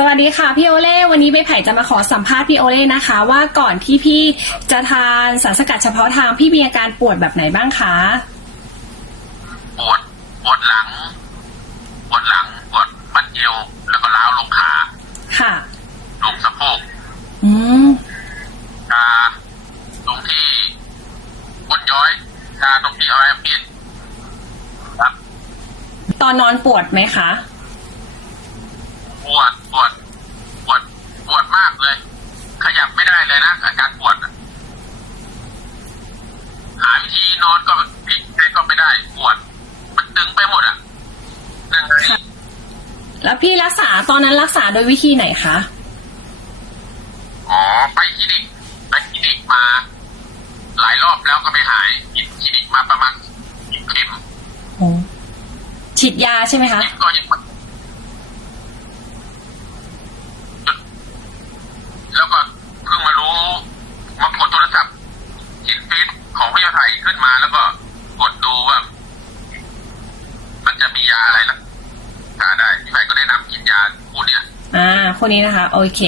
สวัสดีค่ะ พี่โอเล่วันนี้ใบไผ่จะมาขอสัมภาษณ์พี่โอเล่นะคะ ว่าก่อนที่พี่จะทานสารสกัดเฉพาะทางพี่มีอาการปวดแบบไหนบ้างคะปวดปวดหลัง ปวดหลังปวดบัดเอวแล้วก็ล้าวลงขาค่ะลงสะโพกอืมชาตรงที่ก้นย้อยชาตรงที่เอาไว้เปลี่ยนครับ ตอนนอนปวดไหมคะ ปวดปวดปวดปวดมากเลย ขยับไม่ได้เลยนะอาการปวดอะหาวิธีนอนก็พลิกไงก็ไม่ได้ ปวด มันตึงไปหมดอะนั่งไง ค่ะ แล้วพี่รักษาตอนนั้นรักษาโดยวิธีไหนคะ อ๋อ ไปคลินิกไปคลินิกมา หลายรอบแล้วก็ไม่หายกินคลินิกมาประมาณสิบเข็มโอ้ฉีดยาใช่ไหมคะก็ยังมันแล้วก็เพิ่งมารู้มากดโทรศัพท์เห็นเฟซของพี่ไทยขึ้นมาแล้วก็กดดูว่า มันจะมียาอะไรล่ะทาได้พี่ไทยก็แนะนำกิน ยาคู่เนี้ยอ่าคนนี้นะคะ โอเค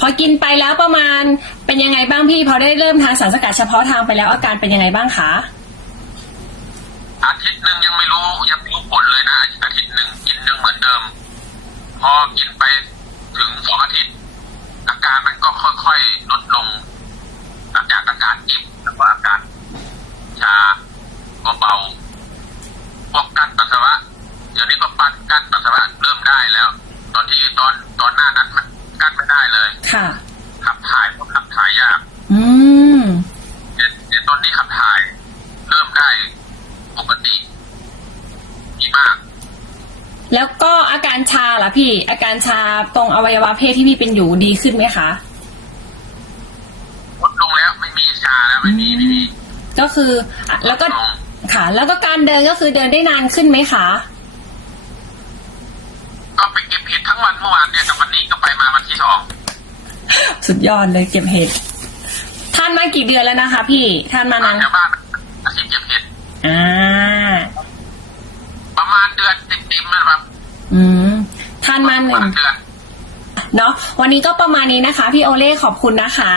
พอกินไปแล้วประมาณเป็นยังไงบ้างพี่พอได้เริ่มทานสารสกัดเฉพาะทางไปแล้วอาการเป็นยังไงบ้างคะอาทิตย์หนึ่งยังไม่รู้ยังไม่รู้ผลเลยนะอาทิตย์หนึ่งกินยังเหมือนเดิม พอกินไปถึงสองอาทิตย์ อาการมันก็ค่อยๆลดลงหลังจากอาการเจ็บแล้วก็อาการชาก็เบาพวกกั้นปัสสาวะ เดี๋ยวนี้ก็ปันกั้นปัสสาวะเริ่มได้แล้ว ตอนที่ตอนตอนหน้านั้นมันกั้นไม่ได้เลย ค่ะ ขับถ่ายก็ขับถ่ายยาก อืมเดี๋ยวเดี๋ยวตอนนี้ขับถ่าย เริ่มได้ปกติดีมาก แล้วก็อาการชาล่ะพี่ อาการชาตรงอวัยวะเพศที่พี่เป็นอยู่ดีขึ้นไหมคะลดลงแล้วไม่มีชาแล้วไม่มีไม่มีก็คืออะแล้วก็ลงค่ะ แล้วก็การเดินก็คือเดินได้นานขึ้นไหมคะ ก็ไปเก็บเห็ดทั้งวันเมื่อวานเนี่ยกับวันนี้ก็ไปมาวันที่สอง สุดยอดเลยเก็บเห็ดทานมากี่เดือนแล้วนะคะ พี่ทานมานานแถวบ้านอาชีพเก็บเห็ดอ่าประมาณเดือนเต็มๆนะครับ อืมทานมาหนึ่งเดือนเนาะวันนี้ก็ประมาณนี้นะคะ พี่โอเล่ขอบคุณนะคะ